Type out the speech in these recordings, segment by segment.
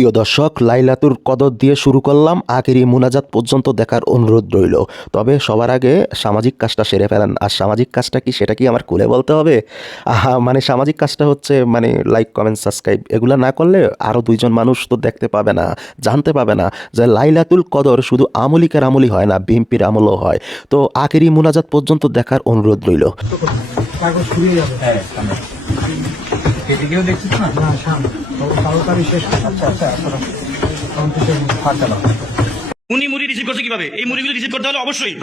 প্রিয় দর্শক, লাইলাতুল কদর দিয়ে শুরু করলাম, আখেরি মুনাজাত পর্যন্ত দেখার অনুরোধ রইল। তবে সবার আগে সামাজিক কাজটা সেরে ফেলেন। আর সামাজিক কাজটা কি, সেটা কি আমার খুলে বলতে হবে? মানে সামাজিক কাজটা হচ্ছে মানে লাইক, কমেন্ট, সাবস্ক্রাইব এগুলো না করলে আরও দুইজন মানুষ তো দেখতে পাবে না, জানতে পাবে না যে লাইলাতুল কদর শুধু আমলিকের আমলই হয় না, বিএনপির আমলও হয়। তো আখেরি মুনাজাত পর্যন্ত দেখার অনুরোধ রইল। এদিকেও দেখছি তো না সামনে তাড়াতাড়ি শেষ। আচ্ছা আচ্ছা উনি মুড়ি রিসিভ করছে কিভাবে? এই মুড়িগুলো রিসিভ করতে হলে অবশ্যই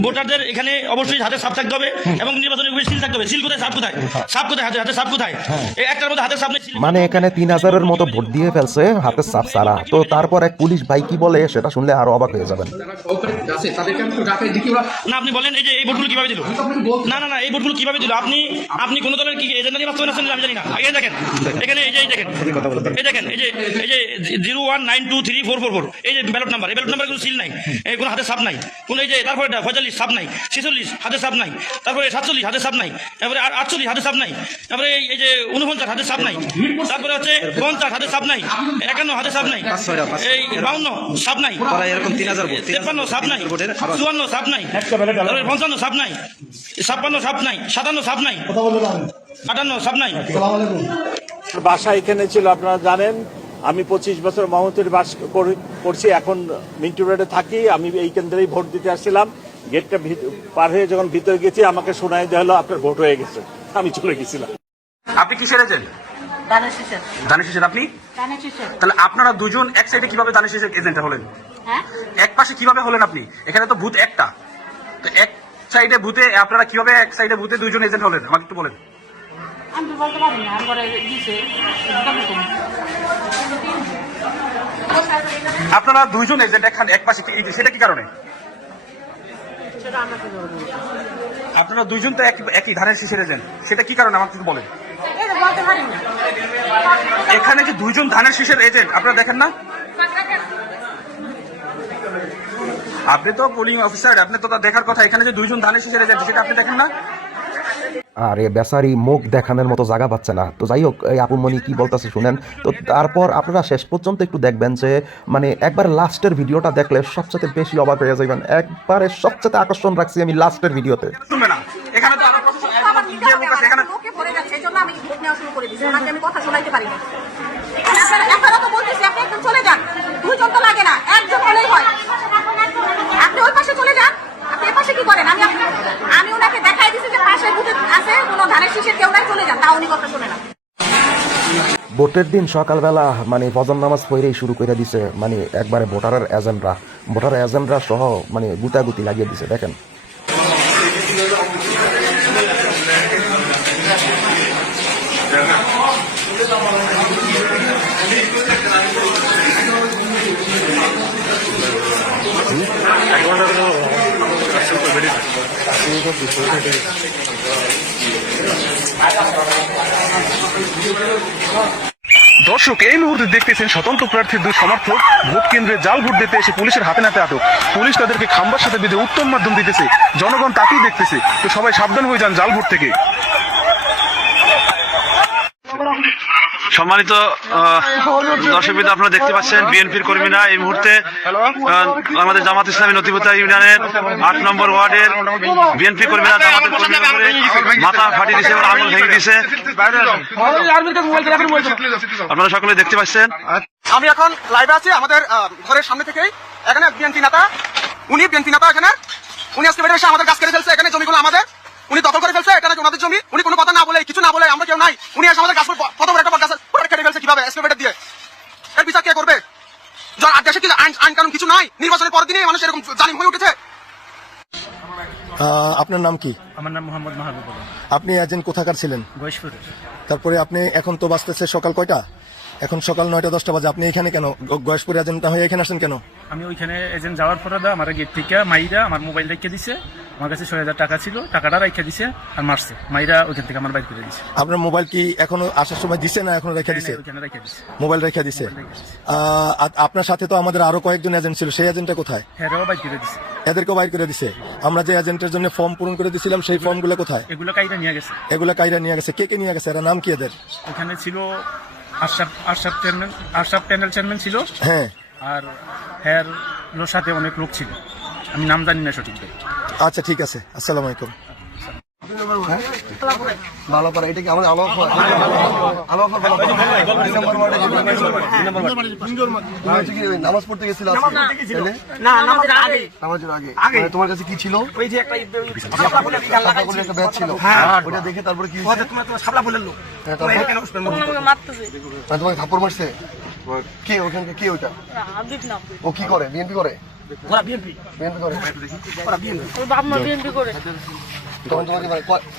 ভোটারদের এখানে অবশ্যই হাতে সাপ থাকতে হবে এবং নির্বাচনের উপরে সিল থাকতে হবে। সিল কোথায়, সাপ কোথায়? সাপ কোথায়? হাতে সাপ কোথায়? এই একটার মধ্যে হাতে সাপ নেই। মানে এখানে 3000-এর মতো ভোট দিয়ে ফেলছে হাতে সাপ সারা। তো তারপর এক পুলিশ ভাই কি বলে সেটা শুনলে আরো অবাক হয়ে যাবেন। না আপনি বলেন এই যে এই ভোটগুলো কিভাবে দিল? না না না, এই ভোটগুলো কিভাবে দিল? আপনি কোন দলের কি এজেন্ডা নিয়ে বাস্তবায়ন আছেন আমি জানি না। এই দেখেন এখানে এই দেখেন এই যে 019234444 এই যে ব্যালট নাম্বার, এই ব্যালট নাম্বার কোনো সিল নাই, কোনো হাতে সাপ নাই, কোন এই যে তারপরে 45 সাপ নাই, 46 হাতে সাপ নাই, তারপরে 47 হাতে সাপ নাই, তারপরে 48 হাতে সাপ নাই, তারপরে এই যে 49 হাতে সাপ নাই, তারপরে হচ্ছে 50 হাতে সাপ নাই, 51 হাতে সাপ নাই, এই 52 সাপ নাই, এরকম 3000 ভোট, 53 সাপ নাই, 54 সাপ নাই, তারপরে 55 সাপ নাই, 56 সাপ নাই, 57 সাপ নাই, 58 সাপ নাই। বাসা এখানে ছিল, আপনারা জানেন। আমি 25 বছর মাহমুদের বাস করছি, এখন মিন্টু রোডে থাকি। আমি এই কেন্দ্রেই ভোট দিতে আসছিলাম। গেটটা পার হয়ে যখন ভিতরে গেছি আমাকে শোনাই দেওয়া হলো আপনার ভোট হয়ে গেছে। আমি চলে গেছিলাম। আপনি কিসের এজেন্ট? দানিশ হোসেন। আপনি? তাহলে আপনারা দুজন এক সাইডে কিভাবে দানিশ হোসেন এজেন্ট হলেন? এক পাশে কিভাবে হলেন আপনি? এখানে তো বুথ একটা, তো এক সাইডে বুথে আপনারা কিভাবে এক সাইডে বুথে দুইজন এজেন্ট হলেন আমাকে একটু বলেন। আমি তো বলতে পারি না, আমার দিছে আপনারা দুইজন এজেন্ট এখানে এক পাশে, সেটা কি কারণে? আপনারা দুইজন তো একই ধানের শীষের এজেন্ট, সেটা কি কারণে আমাকে একটু বলেন। এখানে যে দুইজন ধানের শীষের এজেন্ট আপনারা দেখেন না? আপনি তো পোলিং অফিসার, আপনি তো দেখার কথা। এখানে যে দুইজন ধানের শীষের এজেন্ট সেটা আপনি দেখেন না? আর এ বেচারি মুখ দেখানোর মতো জায়গা পাচ্ছে না। তো যাই হোক, এই আপুমনি কি বলতেছে শুনেন। তো তারপর আপনারা শেষ পর্যন্ত একটু দেখবেন যে মানে একবার লাস্টের ভিডিওটা দেখলে সবচেয়ে বেশি অবাক হয়ে যাবেন। একবারে সবচেয়ে আকর্ষণ রাখছি আমি লাস্টের ভিডিওতে। শুনবে না, এখানে তো এখানে ওকে পড়ে যাচ্ছে, এজন্য আমি ভোট নেওয়া শুরু করে দিয়েছি। ওনাকে আমি কথা শোনাইতে পারি না। আপনারা তো বলতেছি আপনি একটু চলে যান, দুইজন তো লাগে না, একজন হলেই হয়। আপনি ওই পাশে চলে যান, আপনি এই পাশে কি করেন? আমি ওনাকে দেখাই দিছি যে পাশে বুথে আছে কোনো ধানের শীষের কেউ নাই, চলে যান, তা উনি কথা শোনে না। ভোটের দিন সকালবেলা মানে ফজর নামাজ পড়েই শুরু করে দিছে, মানে একবারে ভোটারের এজেন্টরা সহ মানে গুতাগুতি লাগিয়ে দিছে। দেখেন দর্শক, এই মুহূর্তে দেখতেছেন স্বতন্ত্র প্রার্থীর দুই সমর্থক ভোট কেন্দ্রে জাল ভোট দিতে এসে পুলিশের হাতে নাতে আটক। পুলিশ তাদেরকে খাম্বার সাথে বেঁধে উত্তম মাধ্যম দিতেছে, জনগণ তাকেই দেখতেছে। তো সবাই সাবধান হয়ে যান জাল ভোট থেকে। সম্মানিত দর্শকবৃন্দ, আপনারা দেখতে পাচ্ছেন বিএনপির কর্মীরা এই মুহূর্তে আমাদের জামাত ইসলামী নথিভুক্ত ইউনিয়নের 8 নম্বর ওয়ার্ডের বিএনপি কর্মীরা জামাতের কর্মীদের উপরে মাথা ফাটিয়ে দিচ্ছে এবং আঙুল ভেঙে দিচ্ছে। আপনারা সকলে দেখতে পাচ্ছেন। আমি এখন লাইভে আছি আমাদের ঘরের সামনে থেকেই। এখানে বিএনপি নেতা, উনি বিএনপি নেতা, উনি আজকে বেড়ে এসে আমাদের গাছ কেটে ফেলছে। এখানে জমিগুলো আমাদের, উনি দখল করে ফেলছে। এখানে ওনাদের জমি, উনি কোনো কথা না বলে, কিছু না বলে, আমরা কেউ নাই, উনি এসে আমাদের গাছ কত বড় একটা গাছ কেটে ফেলছে কিভাবে এসপিভেটার দিয়ে। এর বিচার কে করবে? দেশে কি আইন কানুন কিছু নাই? নির্বাচনের পরের দিনে মানুষ এরকম জালিম হয়ে উঠেছে। আপনার নাম কি? আমার নাম মোহাম্মদ মাহবুব। আপনি এজেন্ট কোথাকার ছিলেন? গয়েশপুরের। তারপরে আপনি এখন তো বাঁচতেছে সকাল কয়টা? এখন সকাল 9টা-10টা বাজে। আপনি এখানে কেন গয়েশপুর এজেন্টটা হয়ে এখানে আসছেন কেন? আমি ওইখানে এজেন্ট যাওয়ার পরে আমার গেট থেকে মাইরা আমার মোবাইল রেখে দিছে। আমার কাছে 6000 টাকা ছিল, টাকাটা রেখে দিছে আর মারছে। মাইরা ওইখান থেকে আমার বাইর করে দিছে। আপনার মোবাইল কি এখনো আসার সময় দিছে না এখনো রেখে দিছে? ওইখানে রেখে দিছে। মোবাইল রেখে দিছে। আপনার সাথে তো আমাদের আরো কয়েকজন এজেন্ট ছিল, সেই এজেন্টটা কোথায়? হেরাও বাইর করে দিছে। এদেরকেও বাইর করে দিছে। আমরা যে এজেন্টের জন্য ফর্ম পূরণ করে দিয়েছিলাম সেই ফর্মগুলো কোথায়? এগুলো কাইরা নিয়ে গেছে। এগুলো কাইরা নিয়ে গেছে। কে কে নিয়ে গেছে? এরা নাম কি এদের? ওখানে ছিল আশরাফ প্যানেল চেয়ারম্যান ছিল, হ্যাঁ, আর হ্যার সাথে অনেক লোক ছিল, আমি নাম জানি না সঠিকভাবে। আচ্ছা ঠিক আছে, আসসালামু আলাইকুম। বালাপাড়া, এটা কি আমাদের আলোয়াফর? আলোয়াফর বালাপাড়া। নামাজ পড়তে গেছিলাম নামাজের আগে। মানে তোমার কাছে কি ছিল? ওই যে একটা একটা ব্যাগ ছিল, ওটা দেখে তারপরে কি তোমাকে থাপ্পড় মারছে? কে ওখানকার, কে ওইটা? ও কি করে? বিএনপি করে? বিএনপি করে? তখন তোমাকে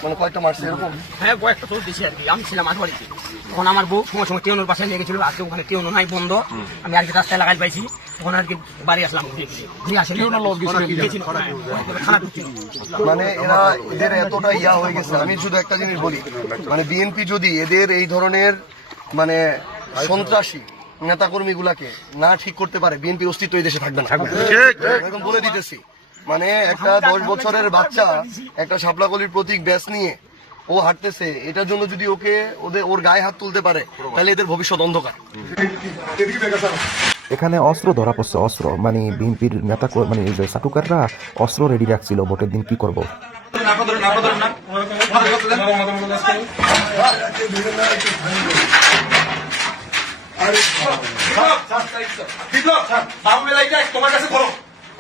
মানে কয়েকটা মারছে এরকম? হ্যাঁ, কয়েকটা তো দিছি আর কি। আমি ছিলাম আট বাড়িতে, তখন আমার বউ সময় সময় টিউনোর বাসায় নিয়ে গেছিল, আজকে ওখানে টিউনো নাই, বন্ধ। আমি আর কি রাস্তায় লাগাই পাইছি, তখন আর কি বাড়ি আসলাম, ঘুরে আসি। মানে এরা, এদের এতটা ইয়া হয়ে গেছে। আমি শুধু একটা জিনিস বলি, মানে বিএনপি যদি এদের এই ধরনের মানে সন্ত্রাসী নেতাকর্মী গুলাকে না ঠিক করতে পারে, বিএনপির অস্তিত্ব এই দেশে থাকবে না, এরকম বলে দিতেছি। মানে একটা 10 বছরের বাচ্চা একটা শাপলাকলির প্রতীক ব্যাস নিয়ে ও হাঁটতেছে, এটার জন্য যদি ওর গায়ে হাত তুলতে পারে, তাহলে এদের ভবিষ্যৎ অন্ধকার। এখানে অস্ত্র ধরা পড়ছে, অস্ত্র মানে বিএনপির নেতা মানে এই যে চাটুকাররা অস্ত্র রেডি রাখছিল ভোটের দিন কি করব। তোমার কাছে করো,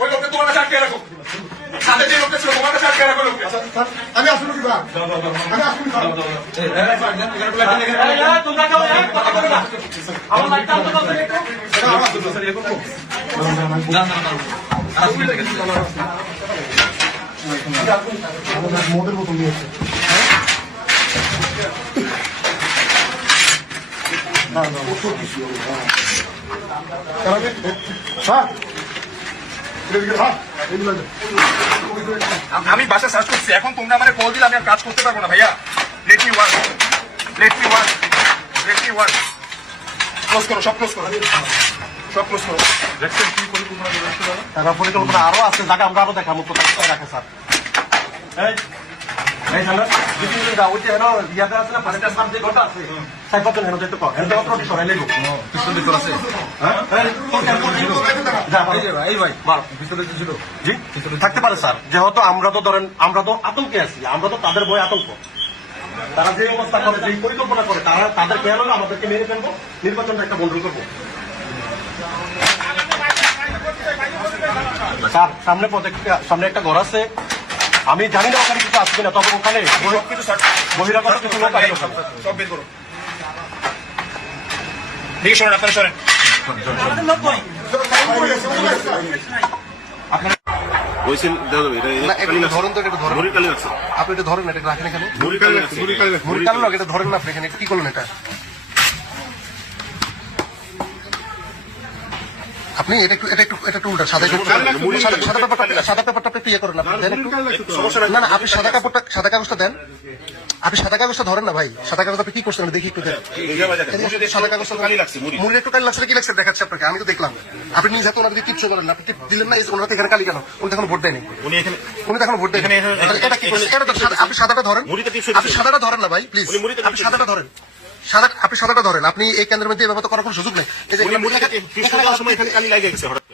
ওই লোককে তোমার কাছে আটকে রাখো, সাথে যে লোকটা ছিল তোমার কাছে আটকে রাখো লোককে। আমি আসলে কি বা আমি আসলে তোমরা কেউ কথা বলো না, আমার লাইটটা অন করতে একটু মোদের মতো নিয়েছে। আমি বাসা সার্চ করছি, এখন তোমরা আমার কল দিলে আমি আর কাজ করতে পারবো না ভাইয়া। লেট মি ওয়ার্ক, ক্লোজ করো, সব ক্লোজ করো, সব ক্লোজ করো। দেখছেন কি পরিকল্পনা? তারা পরিকল্পনা আরো আছে, জায়গা আমরা আরো দেখাবো কোথায় রাখে স্যার। থাকতে পারে স্যার, যেহেতু আমরা তো আতঙ্কে আছি, আমরা তো তাদের ভয় আতঙ্ক। তারা যে অবস্থা করে, যে পরিকল্পনা করে, তারা তাদের কেন আমাদেরকে মেরে ফেলবো, নির্বাচনটা একটা বন্ধ করবো। স্যার সামনে একটা ঘর আছে, আমি জানি না ওখানে কিছু আসবে না, তবে ওখানে বহিরাগত কিছু লোক আসবে। সব বের করো, দিকে সরেন, আপনারা সরেন। আপনি এটা ধরেন, এটা রাখেন এখানে, এটা ধরেন না আপনি এখানে, কি করলেন এটা? আপনি এটা একটু উল্টা, সাদা পেপারটা আপনি ইয়ে করেন, না না, আপনি সাদা কাগজটা দেন, আপনি সাদা কাগজটা ধরেন না ভাই, সাদা কাগজ আপনি কি করছেন দেখি একটু দেন। সাদা কাগজটা মুড়ি একটু কালি লাগছে, কি লাগছে দেখাচ্ছে আপনাকে, আমি তো দেখলাম। আপনি নিজে হাতে ওনাকে কিচ্ছু করেন না, আপনি দিলেন না, ওনারা এখানে কালি কেন? উনি তো এখন ভোট দেয়নি, উনি তো এখন ভোট দেয়নি। এটা কি করছেন? আপনি সাদাটা ধরেন, আপনি সাদাটা ধরেন না ভাই প্লিজ, আপনি সাদাটা ধরেন, আপনি সাদাটা ধরেন। আপনি এই কেন্দ্রের মধ্যে ব্যবহার করার কোনো সুযোগ নেই।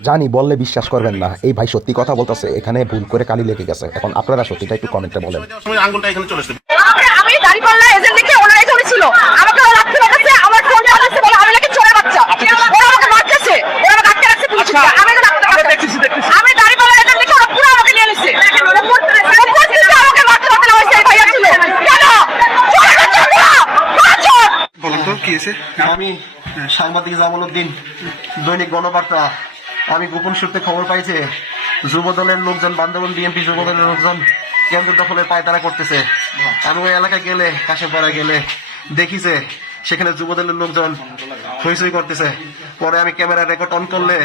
জানি বললে বিশ্বাস করবেন না, এই ভাই সত্যি কথা বলতেছে, এখানে ভুল করে কালি লেগে গেছে। এখন আপনারা সত্যিটা একটু কমেন্টে বলেন। আঙ্গুলটা এখানে চলে আসছে। আমি দাঁড়িপাল্লা এজেন্ট দেখে ওনারাই ধরেছিল, আমাকে ওরা রাখতে পারছে, আমার ফোন চালাচ্ছে বলে আমি নাকি চোরের বাচ্চা, ওরা আমাকে মারতেছে, ওরা আমাকে আটকে রাখছে পুলিশ, আমি তো আমি দাঁড়িপাল্লা এজেন্ট দেখে ওরা পুরো আমাকে নিয়ে নিছে, আমাকে মারতে পারতে হয়েছে, ভাইয়া ছিল কেন চোরের বাচ্চা বলুন তো কি হয়েছে? আমি সাংবাদিক জামালউদ্দিন, দৈনিক গণবার্তা। আমি গোপন সূত্রে খবর পাইছে যুবদলের লোকজন, বান্দরবান বিএনপি যুবদলের লোকজন কেন্দ্র দখলের পায়তারা করতেছে। আমি ওই এলাকায় গেলে, কাশেপাড়া গেলে দেখিছে সেখানে যুবদলের লোকজন হইচই করতেছে। পরে আমি ক্যামেরা রেকর্ড অন করলে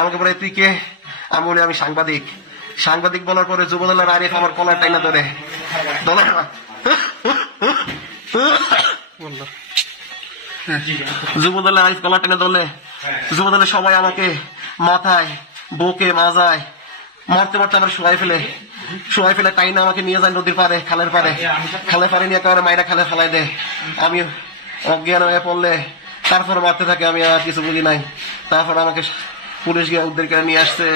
আমাকে বলে তুই কে? আমি বলি আমি সাংবাদিক বলার পরে যুবদলের আরিফ আমার কলার টাইনা ধরে যুবদলের আরিফ কলার টাইনা ধরলে যুবদলের সবাই আমাকে মাথায়, বুকে, মাজায় মারতে আমার শোয়াই ফেলে টাইনা আমাকে নিয়ে যায় নদীর পারে, খালের পারে নিয়ে একেবারে মাইরা খালে ফেলাই দেয়। আমি অজ্ঞান হয়ে পড়লে তারপর মারতে থাকে, আমি আর কিছু বলি নাই। তারপর আমাকে পুলিশ গিয়ে উদ্ধার করে নিয়ে আসছে।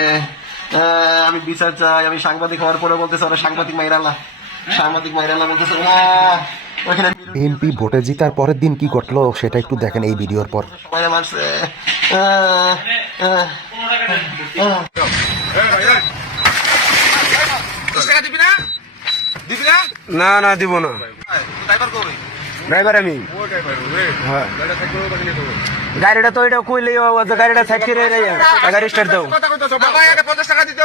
আমি বিচার চাই। আমি সাংবাদিক হওয়ার পরে বলতেছে ওরা সাংবাদিক মাইরালা বলতেছে ওখানে বিএনপি ভোটে জিতার পরের দিন কি ঘটলো সেটা একটু দেখেন এই ভিডিওর পর। সবাই মারছে। না না দিব না। ড্রাইভার আমি। হ্যাঁ গাড়িটা তো এটা কইলে গাড়িটা সাইড করে গাড়ি স্টার্ট দাও। 50 টাকা দিতে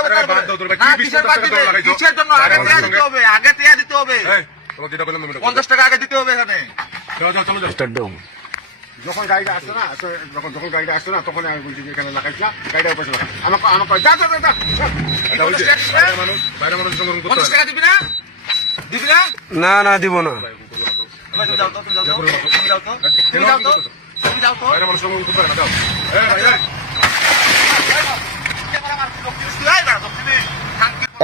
হবে। আগে টিয়া দিতে হবে। 50 টাকা আগে দিতে হবে এখানে। স্টার্ট দাও। যখন গাড়িটা আসছে না, তখন আমি বলছি যে এখানে লাগাইছি না, গাড়িটা উপরে লাগা। আমাকে যা বাইরে মানুষ সংগ্রহ করতে 50 টাকা দিবি না? না না দিব না। বাইরে মানুষ সংগ্রহ করতে পারে না, দাও।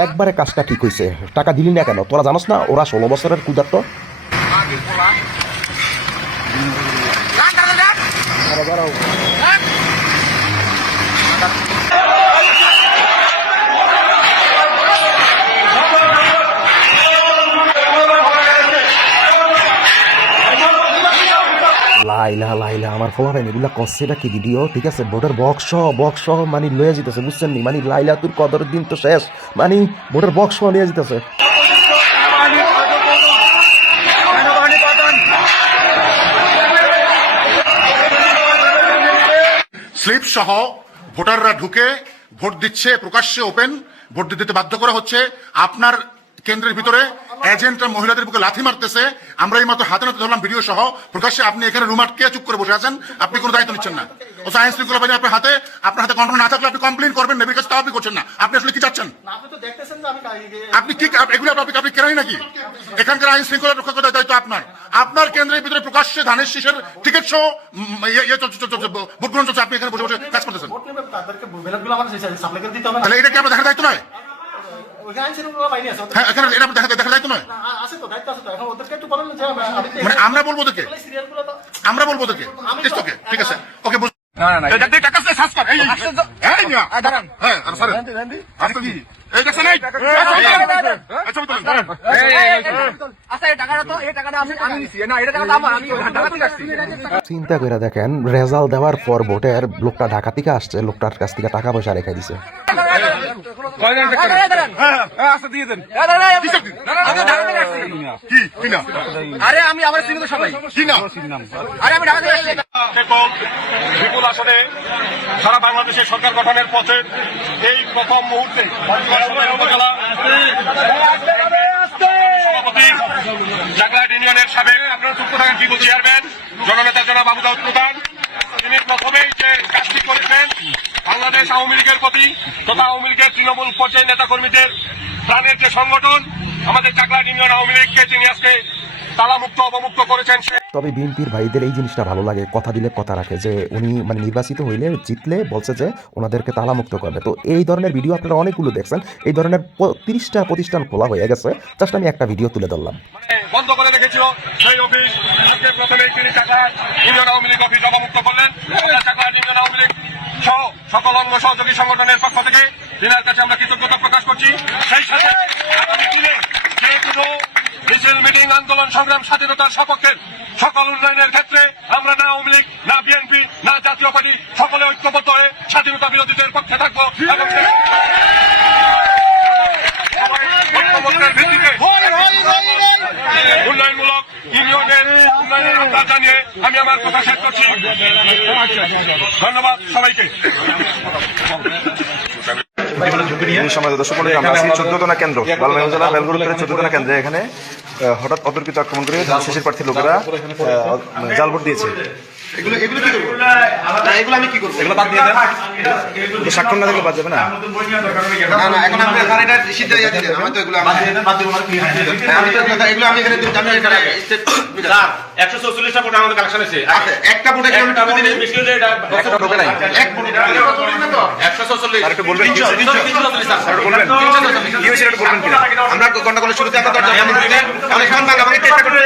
একবারে কাজটা ঠিক হয়েছে। টাকা দিলি না কেন? তোরা জানোস না ওরা 16 বছরের কুদাত্ত। লাইলা আমার ফোলা ভাই এগুলা করছে এটা কি ভিডিও? ঠিক আছে, ভোটের বক্স মানে লয়ে যেতেছে, বুঝছেন নি? মানে লাইলা তোর কদরের দিন তো শেষ, মানে ভোটের বক্স নিয়ে যেতেছে। স্লিপ সহ ভোটাররা ঢুকে ভোট দিচ্ছে, প্রকাশ্যে ওপেন ভোট দিতে বাধ্য করা হচ্ছে। আপনার কেন্দ্রের ভিতরে এজেন্টরা মহিলাদের বুকে লাথি মারতেছে। আমরা এই মাত্র হাতে নাতে ধরলাম ভিডিও সহ। প্রকাশ্যে আপনি এখানে রুম আটকে চুপ করে বসে আছেন, আপনি কোনো দায়িত্ব নিচ্ছেন না। ও আইন শৃঙ্খলা বাহিনী আপনার হাতে কন্ট্রোল না থাকলে আপনি কমপ্লেন করবেন, নেবির কাছে তাও আপনি করছেন না। আপনি আসলে কি চাচ্ছেন? আপনি কি এগুলো আপনি কেনাই নাকি? এখানকার আইন শৃঙ্খলা রক্ষা করার দায়িত্ব আপনার। আপনার কেন্দ্রের ভিতরে প্রকাশ্যে ধানের শীষের টিকিট সহ ভোট গ্রহণ চলছে, আপনি এখানে বসে বসে কাজ করতেছেন। তাহলে এটা কি আপনার দেখার দায়িত্ব নয়? হ্যাঁ, এখানে এটা আপনার দেখার দায়িত্ব নয়। মানে আমরা বলবো ওদেরকে ঠিক আছে, ওকে চিন্তা করে দেখেন, রেজাল্ট দেওয়ার পর ভোটের লোকটা ঢাকা থেকে আসছে, লোকটার কাছ থেকে টাকা পয়সা রেখে দিছে। বিপুল আসনে সারা বাংলাদেশের সরকার গঠনের পথে এই প্রথম মুহূর্তে উপজেলা সভাপতি চাকলাট ইউনিয়নের সাবেক চেয়ারম্যান জননেতা জনাব আবু দাউদ প্রধান, তিনি প্রথমেই যে কাজটি করেছেন বাংলাদেশ আওয়ামী লীগের প্রতি তথা আওয়ামী লীগের তৃণমূল পর্যায়ের নেতা কর্মীদের প্রাণের যে সংগঠন আমাদের চাকলাট ইউনিয়ন আওয়ামী লীগকে তিনি আজকে তালামুক্ত অবমুক্ত করেছেন। তবে বিএনপির ভাইদের এই জিনিসটা ভালো লাগে, কথা দিলে কথা রাখে, যে উনি মানে নির্বাচিত হইলে জিতলে বলছে যে ওনাদেরকে তালামুক্ত করবে। তো এই ধরনের ভিডিও আপনারা অনেকগুলো দেখছেন, এই ধরনের 30টা প্রতিষ্ঠান খোলা হয়ে গেছে। জাস্ট আমি একটা ভিডিও তুলে ধরলাম। বন্ধ করে রেখেছিল সেই অফিস প্রথমেই তিনি চাকলাট ইউনিয়ন আওয়ামী লীগ অফিস অবমুক্ত করলেন। চাকলাট ইউনিয়ন আওয়ামী লীগ সহ সকল অঙ্গ সহযোগী সংগঠনের পক্ষ থেকে তিনার কাছে আমরা কৃতজ্ঞতা প্রকাশ করছি। সেই সাথে মিছিল মিটিং আন্দোলন সংগ্রাম স্বাধীনতার সপক্ষের সকল উন্নয়নের ক্ষেত্রে আমরা না আওয়ামী লীগ না বিএনপি না জাতীয় পার্টি সকলে ঐক্যবদ্ধ হয়ে স্বাধীনতা বিরোধীদের পক্ষে থাকবো এবং ঐক্যবদ্ধের ভিত্তিতে উন্নয়নমূলক ইউনিয়নের উন্নয়নের আহ্বান জানিয়ে আমি আমার কথা শেষ করছি। ধন্যবাদ সবাইকে। আমরা আছি 14 কেন্দ্র বালুরঘাট জেলা বেলগুড়ির 14 কেন্দ্রে। এখানে হঠাৎ অতর্কিত আক্রমণ করে শেষের প্রার্থী লোকেরা জাল ভোট দিয়েছে। স্বাক্ষর না থাকলে বাদ যাবে না। এখন আপনি এটা সিদ্ধ হয়ে যাচ্ছে। আমি তো এগুলো 144টা ভোট আমাদের কালেকশন হয়েছে। একটা ভোটে কি আমি টাকা দিই? বেশি হলে এটা একটা ঢোকে নাই। এক ভোটে টাকা দিই না তো? 144 আর একটু বলবেন কি হয়েছে? স্যার বলবেন কি হয়েছে এটা বলবেন কিনা? আমরা গন্ডগোলের শুরুতে আমরা দরজা ভাঙা করতে অনেকক্ষণ ভাঙাভাঙির চেষ্টা করতে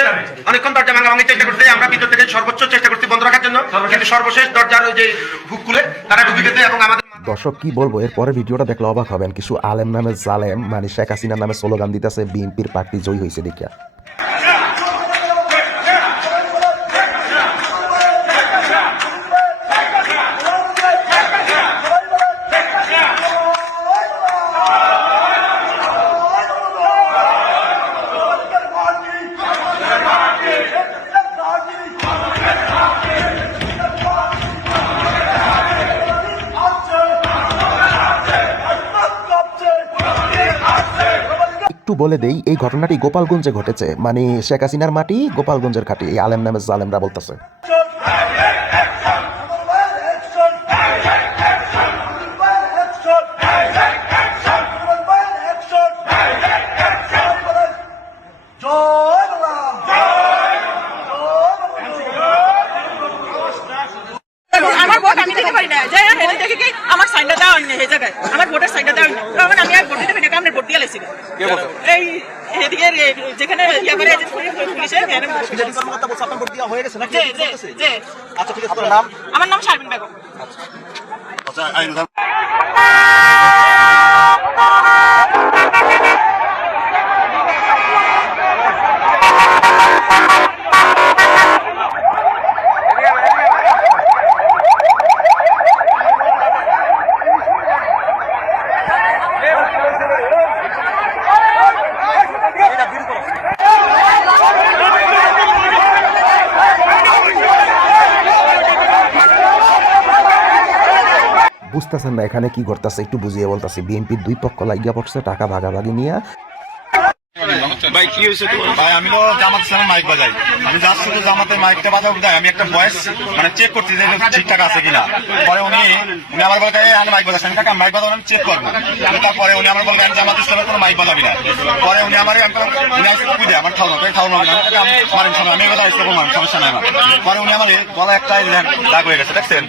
অনেকক্ষণ দরজা ভাঙাভাঙির চেষ্টা করতে আমরা ভিতর থেকে সর্বোচ্চ চেষ্টা করছি বন্ধ রাখার জন্য, কিন্তু সর্বশেষ দরজার ওই যে হুক খুলে তারা ঢুকে গেছে এবং আমাদের দর্শক কি বলবো, এর পরে ভিডিওটা দেখলে অবাক হবেন। কিছু আলেম নামে জালেম মানে শেখ হাসিনার নামে স্লোগান দিতেছে বিএনপির প্রার্থী জয়ী হয়েছে দেখিয়া। একটু বলে দেই, এই ঘটনাটি গোপালগঞ্জে ঘটেছে, মানে শেখ হাসিনার মাটি গোপালগঞ্জের খাটি, এই আলেম নামে জালেমরা বলতেছে। আমার ভোট আমি দিতে পারি না, যে হেলে দেখে কি আমার সাইনটা দেওয়া হয়নি এই জায়গায়, আমার ভোটের সাইনটা দেওয়া হয়নি, তখন আমি আর ভোট দিতে পারি না, আমি ভোট দিয়ে লেছি। এই এদিকে যেখানে ইয়া করে পুলিশে আমার নাম শারমিন বেগম। বুঝতেছেন না এখানে কি করতেছে, একটু বুঝিয়ে বলতেছি। বিএনপির দুই পক্ষ লাগিয়া পড়ছে টাকা ভাগাভাগি নিয়ে। ভাই কি হয়েছে? ভাই আমি তো জামাত ইসলামের মাইক বাজাই, আমি যাচ্ছি তো জামাতের মাইকটা বাজাবো, আমি একটা ভয়েস মানে চেক করছি যে ঠিকঠাক আছে কিনা। পরে উনি আমার বলে আমি মাইক বাজাচ্ছি, আমি কাকা মাইক বাজাবো আমি চেক করবো। তারপরে উনি আমার বললেন জামাত ইসলামের কোনো মাইক বাজাবি না। পরে উনি আমার বুঝে আমার খাওয়া আমি কথা ইসলাম মানুষ সমস্যা নাই আমার। পরে উনি আমার গলা একটা দাগ হয়ে গেছে, দেখছেন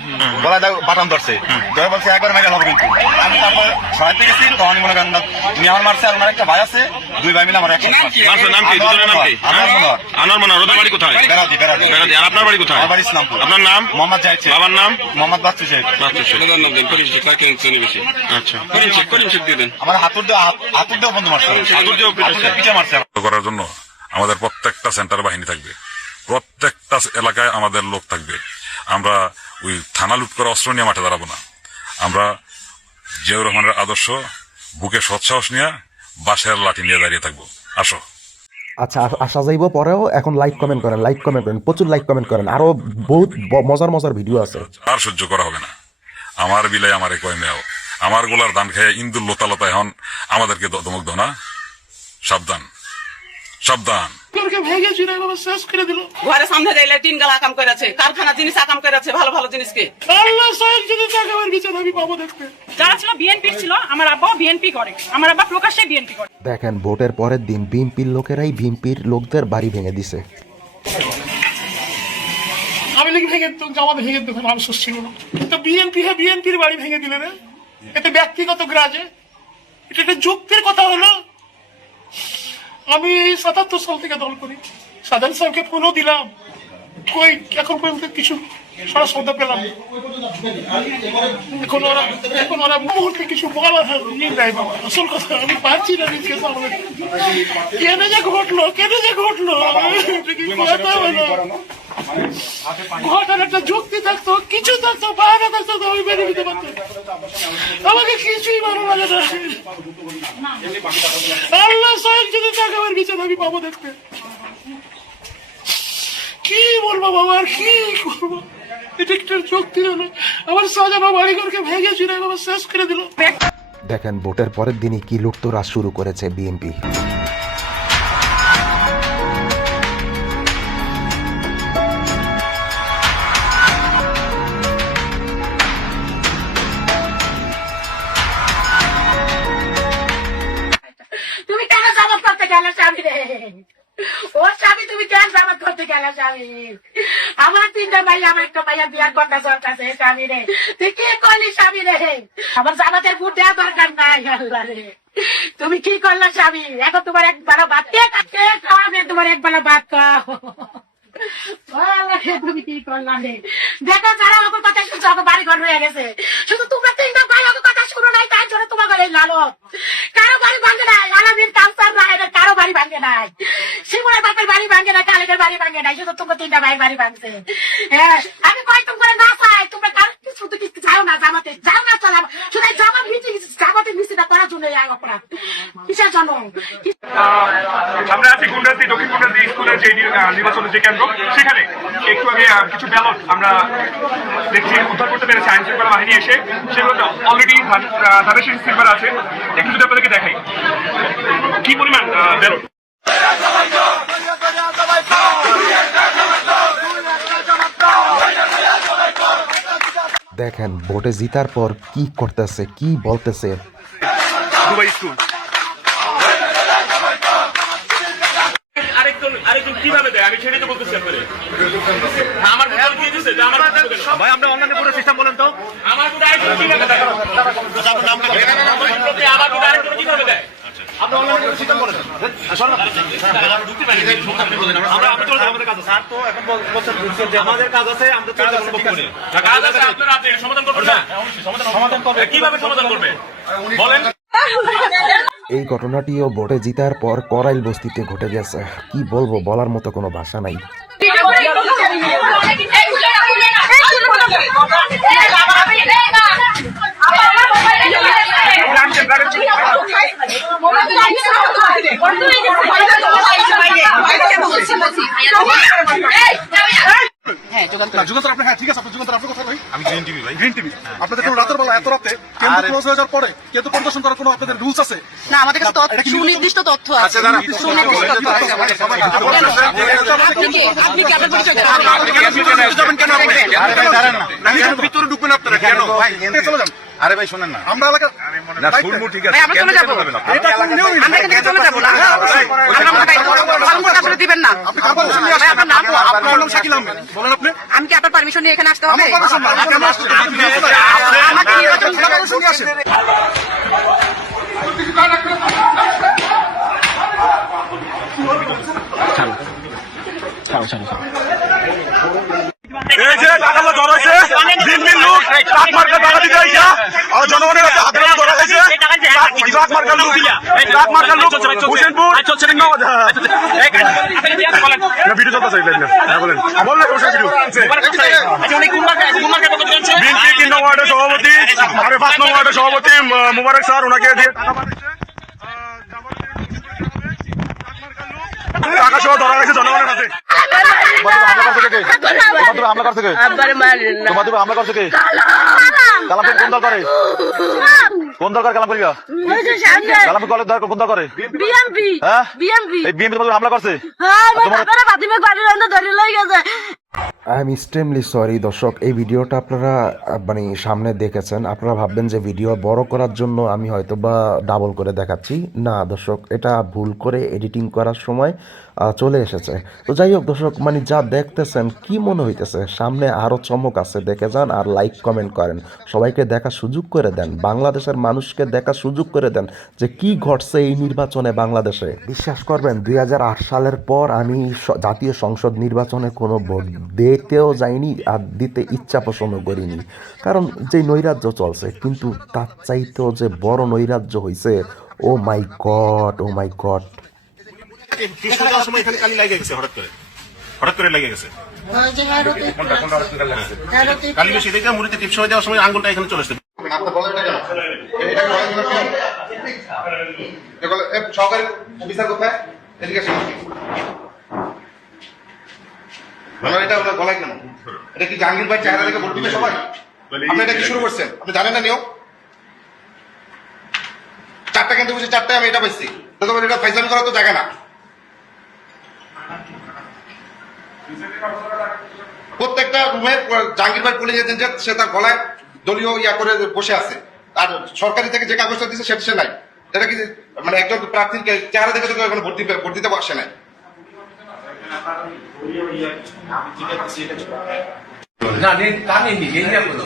গলায় দাগ বাটাম ধরছে, ধরে বলছে একবার মাইরা হবে কিন্তু। আমি তারপর সরাইতে গেছি, তখন মনে করেন উনি আমার মারছে, আর ওনার একটা ভাই আছে, দুই ভাই মিলে আমার একসাথে। নাম কি? দুজনের নাম কি? আনোয়ার মনোয়ার। ওদের বাড়ি কোথায়? বেড়াদি। আর আপনার বাড়ি কোথায়? আমার বাড়ি ইসলামপুর। আপনার নাম? মোহাম্মদ জাহিদ শেখ। বাবার নাম? মোহাম্মদ বাচ্চু শেখ। আচ্ছা, করিম শেখ দিয়ে দেন। আমার হাতুর দিয়ে বন্ধু মারছে, হাতুর দিয়ে পিঠে মারছে। করার জন্য আমাদের প্রত্যেকটা সেন্টার বাহিনী থাকবে, প্রত্যেকটা এলাকায় আমাদের লোক থাকবে। আমরা ওই থানা লুট করে অস্ত্র নিয়ে মাঠে দাঁড়াবো না। আমরা জিয়াউর রহমানের আদর্শ বুকে সৎসাহস নিয়ে বাঁশের লাঠি নিয়ে দাঁড়িয়ে থাকবো। আসো। আচ্ছা আসা যাইব পরেও, এখন লাইক কমেন্ট করেন, প্রচুর লাইক কমেন্ট করেন, আরো বহুত মজার ভিডিও আছে। আর সহ্য করা হবে না। আমার বিলাই আমার কয় মেয়াও, আমার গোলার ধান খেয়ে ইন্দুর লতা এখন আমাদেরকে ধমক দাও না। সাবধান সাবধান। ঘরের সামনে দিলে 3 গালা কাম করেছে, কারখানা জিনিস আকাম করেছে, ভালো ভালো জিনিসকে যারা ছিল বিএনপি ছিল, আমার আব্বা বিএনপি করে, আমার আব্বা প্রকাশ্যে বিএনপি করে। দেখেন ভোটের পরের দিন বিএনপির লোকেরাই বিএনপির লোকদের বাড়ি ভেঙে দিছে। আমি লিখে ভেঙে জামাত ভেঙে দেবেন আফসোস ছিল না, তো বিএনপির বাড়ি ভেঙে দিলে রে, এটা ব্যক্তিগত গ্রাজে, এটা একটা যুক্তির কথা হলো। আমি 77 সাল থেকে দল করি, সাধারণ সাহেবকে ফোনও দিলাম, কই এখন পর্যন্ত কিছু সারা সৌদা পেলাম। এখন ওরা মুহূর্তে কিছু বলার দেয় বাবা। আসল কথা আমি পারছি না নিজকে সামনে, কেন যে ঘটলো ঘটার একটা যুক্তি থাকতো, কিছু থাকতো, বাহানা থাকতো, তো আমি বেরিয়ে দিতে পারতাম। আমাকে কিছুই ভালো লাগে না। আল্লাহ সাহেব যদি তাকে আমার বিচার আমি পাবো দেখতে, কি বলবো বাবা, আর কি করবো? এটা একটা যুক্তি হলো, আমার সাজানো বাড়িঘরকে ভেঙে চুরে বাবা শেষ করে দিল। দেখেন ভোটের পরের দিনই কি লুটতরাজ শুরু করেছে বিএনপি। তুমি কেন জামাত করতে গেলে স্বামী রে? ওর স্বামী তুমি কেন জামাত করতে গেল স্বামী? আমার 3টা ভাই, আমার একটা ভাইয়া বিয়ার কথা চলতেছে স্বামী রে। তুই কি করলি স্বামী রে? আমার জামাতের ভোট দেওয়া দরকার নাই। আল্লাহ রে, তুমি কি করলা স্বামী? এখন তোমার একবেলা ভাত খাওয়াবে, তোমার একবেলা ভাত খাও। তুমি কি করলা রে? দেখো যারা আমার কথা শুনছো, আমার বাড়ি ঘর হয়ে গেছে, শুধু তোমরা 3টা ভাই আমার কথা শুনো নাই, তাই জন্য তোমার ঘরে লালত। কারো বাড়ি ভাঙে নাই, আলামিন কাউসার নাই, কারো বাড়ি ভাঙে নাই, শিমুলের বাপের বাড়ি ভাঙে নাই, কালেদের বাড়ি ভাঙে নাই, শুধু তোমরা 3টা ভাই বাড়ি ভাঙছে। হ্যাঁ, আমি কয় তোমরা না চাই, তোমরা কারো শুধু কিছু যাও না, জামাতে যাও না, চলো শুধু জামাত জামাতের মিছিলটা করার জন্য অপরাধ কিসের জন্য? আমরা আছি গুন্ডাসি, দক্ষিণ গুন্ডাসি স্কুলের যে নির্বাচনের যে কেন্দ্র, সেখানে একটু আগে কিছু ব্যালট আমরা দেখছি উদ্ধার করতে পেরেছে আইন শৃঙ্খলা বাহিনী এসে। সেগুলো অলরেডি ধানের শীষ সিলভার আছে। একটু যদি আপনাদেরকে দেখাই কি পরিমাণ ব্যালট। দেখেন ভোটে জিতার পর কি করতেছে, কি বলতেছে। দুবাই স্কুল আরেকজন কিভাবে দেয়, আমি সেটাই তো বলতেছি আপনাদের। আমার ভোট দিয়ে দিচ্ছে যে আমার ভাই, আমরা অনলাইনে পুরো সিস্টেম বলেন তো। আমার ভোট আরেকজন কিভাবে দেয়? আমার ভোট আরেকজন কিভাবে দেয়? আপনি অনলাইনে পুরো সিস্টেম বলেন। আমরা চলে যাব, আমাদের কাজ আছে। স্যার তো এখন বলছেন যে আমাদের কাজ আছে, আমরা চলে যাব। কাজ আছে, আপনারা আপনি সমাধান করবেন না? সমাধান করবে কিভাবে? সমাধান করবে বলেন। এই ঘটনাটিও ভোটে জিতার পর করাইল বস্তিতে ঘটে গেছে। কি বলবো, বলার মতো কোনো ভাষা নাই। যুগান্তর আপনি, হ্যাঁ ঠিক আছে, আপনি যুগান্তর আপনার কথা ভাই। আমি গ্রিন টিভি ভাই। গ্রিন টিভি আপনাদের কোনো রাতের বেলা এত রাতে কেন্দ্র ক্লোজ হয়ে যাওয়ার পরে কেন্দ্র পরিদর্শন করার কোনো আপনাদের রুলস আছে? না, আমাদের কাছে সুনির্দিষ্ট তথ্য আছে। ভিতরে ঢুকবেন আপনারা কেন? চলে যান। আরে ভাই শোনেন না, আমরা এলাকা না ফুলমু ঠিক আছে, আমরা চলে যাব। এটা কোন নিয়ম? আমরা এখানে চলে যাব না, আমরা আপনারা দিবেন না। আপনি কার পারমিশন নিয়ে আসছেন? আপনার নাম শাকিল আহমেদ, বলেন আপনি। আমি কি আপনার পারমিশন নিয়ে এখানে আসতে হবে? আমার পারমিশন না, আপনি কেন আসছেন? আমাকে নির্বাচন পারমিশন নিয়ে আসেন। এই যে টাকাগুলো ধরা হয়েছে, দিন লোক ট্রাক মার্কা টাকা দিতে আইসা আর জনগণের কাছে হাতে ধরা হয়েছে। ট্রাক মার্কা লোক, ট্রাক মার্কা লোক হোসেনপুর ভিডিও চলতে চাই বলেন, বললে বিএনপি 3 নং ওয়ার্ডের সভাপতি আর 5 নং ওয়ার্ডের সভাপতি মুবারক স্যার, ওনাকে দিয়ে টাকা সহ ধরা গেছে জনগণের কাছে। কোন দরকার কালাম করিবা? কালাম কোন দরকারে? বিএমপি হামলা করছে। আই এম এক্সট্রিমলি সরি দর্শক, এই ভিডিওটা আপনারা মানে সামনে দেখেছেন, আপনারা ভাববেন যে ভিডিও বড় করার জন্য আমি হয়তো বা ডাবল করে দেখাচ্ছি। না দর্শক, এটা ভুল করে এডিটিং করার সময় চলে এসেছে। তো যাই হোক দর্শক, মানে যা দেখতেছেন কি মনে হইতেছে, সামনে আরও চমক আছে, দেখে যান আর লাইক কমেন্ট করেন, সবাইকে দেখার সুযোগ করে দেন, বাংলাদেশের মানুষকে দেখার সুযোগ করে দেন যে কি ঘটছে এই নির্বাচনে বাংলাদেশে। বিশ্বাস করবেন 2008 সালের পর আমি জাতীয় সংসদ নির্বাচনে কোনো ভোট দিতেও যাইনি আর দিতে ইচ্ছা পোষণও করিনি, কারণ যে নৈরাজ্য চলছে, কিন্তু তার চাইতেও যে বড় নৈরাজ্য হয়েছে, ও মাই গড, ও মাই গড। হঠাৎ করে লেগে গেছে কালি বেশি দেখে মুড়িতে টিপস হয়ে যাওয়ার সময় আঙ্গুলটা এখানে চলে আসছে। সহকারী অফিসার কোথায়? এদিকে এটা গলায় কেন? এটা কি জাহাঙ্গীর ভাই চেহারা দেখে ভোট দিবে সবাই? আপনি এটা কি শুরু করছেন? আপনি জানেন না নিয়ম? 4টা কেন্দ্র বসে 4টায় আমি এটা পাইছি, এটা ফাইজলামি করার তো জায়গা না। প্রত্যেকটা রুমে জাহাঙ্গীর ভাই পুলিশ এজেন্ট সে তার গলায় দলীয় ইয়া করে বসে আছে, আর সরকারি থেকে যে কাগজটা দিচ্ছে সেটা সে নাই। এটা কি মানে একজন প্রার্থীর চেহারা দেখে তো ভোট দিতে বসে নাই? না তা নেই এই নিয়ে বলো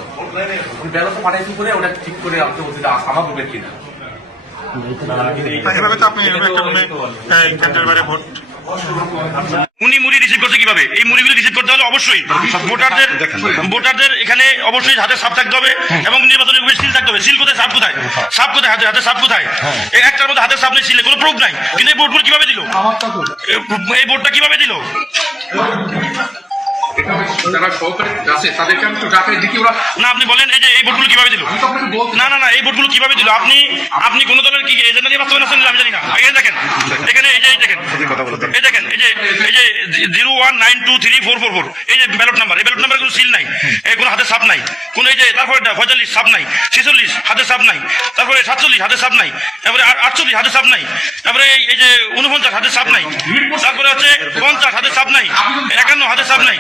ওই ব্যালট পাঠাইতে করে ওটা ঠিক করে আপনি বলতে আমার ভোটের কিনা এভাবে তো আপনি কেন্দ্রের বাইরে ভোট উনি মুড়ি রিসিভ করছে কিভাবে? এই মুড়িগুলো রিসিভ করতে হলে অবশ্যই ভোটারদের এখানে অবশ্যই হাতে সাপ থাকতে হবে এবং নির্বাচনের উপরে সিল থাকতে হবে। সিল কোথায়, সাপ কোথায়? সাপ কোথায়? হাতে সাপ কোথায়? এই একটার মধ্যে হাতের সাপ নেই, সিলে কোনো প্রুফ নাই। কিন্তু এই ভোটগুলো কিভাবে দিল? এই ভোটটা কিভাবে দিল? যারা সহকারী আছে তাদেরকে আমি একটু ডাকাই দেখি ওরা না, আপনি বলেন এই যে এই ভোটগুলো কিভাবে দিল? না না না, এই ভোটগুলো কিভাবে দিল? আপনি কোন দলের কি এজেন্ডা নিয়ে বাস্তবায়ন আছেন আমি জানি না। আগে দেখেন এখানে এই যে দেখেন এই যে 01923444 এই যে ব্যালট নাম্বার, এই ব্যালট নাম্বারে কোনো সিল নাই, কোনো হাতে সাপ নাই, কোনো এই যে তারপরে 45 সাপ নাই, 46 হাতে সাপ নাই, তারপরে 47 হাতে সাপ নাই, তারপরে 48 হাতে সাপ নাই, তারপরে এই যে 49 হাতে সাপ নাই, তারপরে হচ্ছে 50 হাতে সাপ নাই, 51 হাতে সাপ নাই,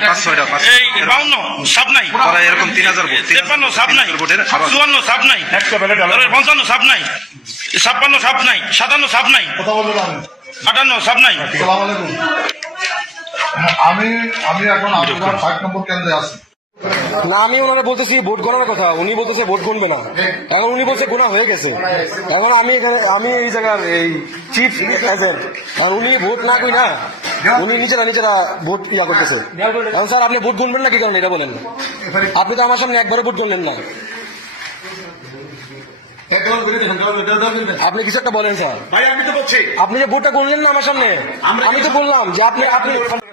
এই 52 সাপ নাই, এরকম 3000 ভোট 53 সাপ নাই, 54 সাপ নাই, 55 সাপ নাই, 56 সাপ নাই, 57 সাপ নাই, 58 সাপ নাই। আমি এখন 5 নম্বর কেন্দ্রে আছি। না, আমি ওনারা বলতেছি ভোট গণনার কথা, উনি বলতেছে ভোট গণবে না। এখন উনি বলছে গোনা হয়ে গেছে। এখন আমি এই জায়গার এই চিফ এজেন্ট, আর উনি ভোট না কই না, উনি নিজেরা ভোট ইয়া করতেছে। এখন স্যার আপনি ভোট গুনবেন না কি কারণে এটা বলেন? আপনি তো আমার সামনে একবারও ভোট গুনলেন না। আপনি কিছু একটা বলেন স্যার। ভাই আমি তো বলছি আপনি যে ভোটটা গুনলেন না আমার সামনে, আমি তো বললাম যে আপনি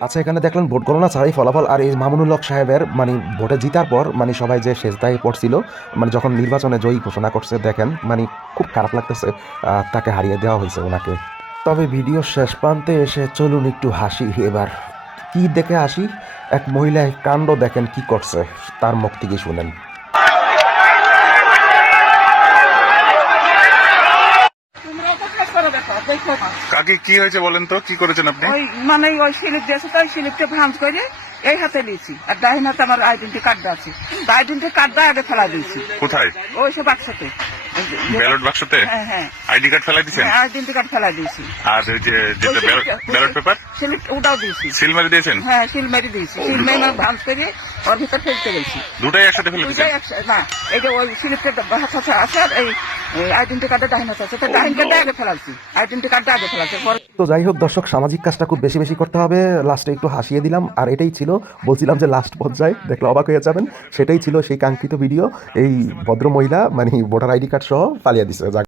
আচ্ছা, এখানে দেখলেন ভোট গণনা ছাড়াই ফলাফল। আর এই মামুনুল হক সাহেবের মানে ভোটে জিতার পর মানে সবাই যে সেজদায় পড়ছিল, মানে যখন নির্বাচনে জয়ী ঘোষণা করছে, দেখেন মানে খুব খারাপ লাগতেছে, তাকে হারিয়ে দেওয়া হয়েছে ওনাকে। তবে ভিডিও শেষ প্রান্তে এসে চলুন একটু হাসি। এবার কি দেখে হাসি? এক মহিলা কাণ্ড দেখেন কি করছে, তার মুখ থেকে শুনেন। কাকে কি হয়েছে বলেন তো, কি করেছেন আপনি? ওই মানে ওই স্লিপ দিয়েছে তো ওই স্লিপটা ভাঁজ করে এই হাতে নিয়েছি আর ডাইন হাতে আমার আইডেন্টি কার্ড আছে। আইডেন্টি কার্ডটা আগে ফেলা দিয়েছি। কোথায়? ওই সব বাক্সতে, ব্যালট বাক্সতে। হ্যাঁ হ্যাঁ, আইডি কার্ড ফেলাই দিয়েছেন? আইডেন্টি কার্ড ফেলা দিয়েছি। আর ওই যে যেটা ব্যালট পেপার স্লিপ ওটাও দিয়েছি। সিল মারি দিয়েছেন? হ্যাঁ, সিল মেরে দিয়েছি। সিল মেরে ভাঁজ করে ওর ভিতর ফেলতে গেছি। দুটাই একসাথে ফেলে দিয়েছেন? না, এই যে ওই স্লিপটা হাতে আছে আর এই আইডেন্টি কার্ডটা ডাইন হাতে আছে, ডাইন কার্ডটা আগে ফেলাচ্ছি, আইডেন্টি কার্ডটা আগে ফেলাচ্ছি। তো যাই হোক দর্শক, সামাজিক কাজটা খুব বেশি বেশি করতে হবে। লাস্টে একটু হাসিয়ে দিলাম, আর এটাই ছিল, বলছিলাম যে লাস্ট পর্যায়ে দেখলে অবাক হয়ে যাবেন, সেটাই ছিল সেই কাঙ্ক্ষিত ভিডিও। এই ভদ্র মহিলা মানে ভোটার আইডি কার্ড সহ পালিয়ে দিছে।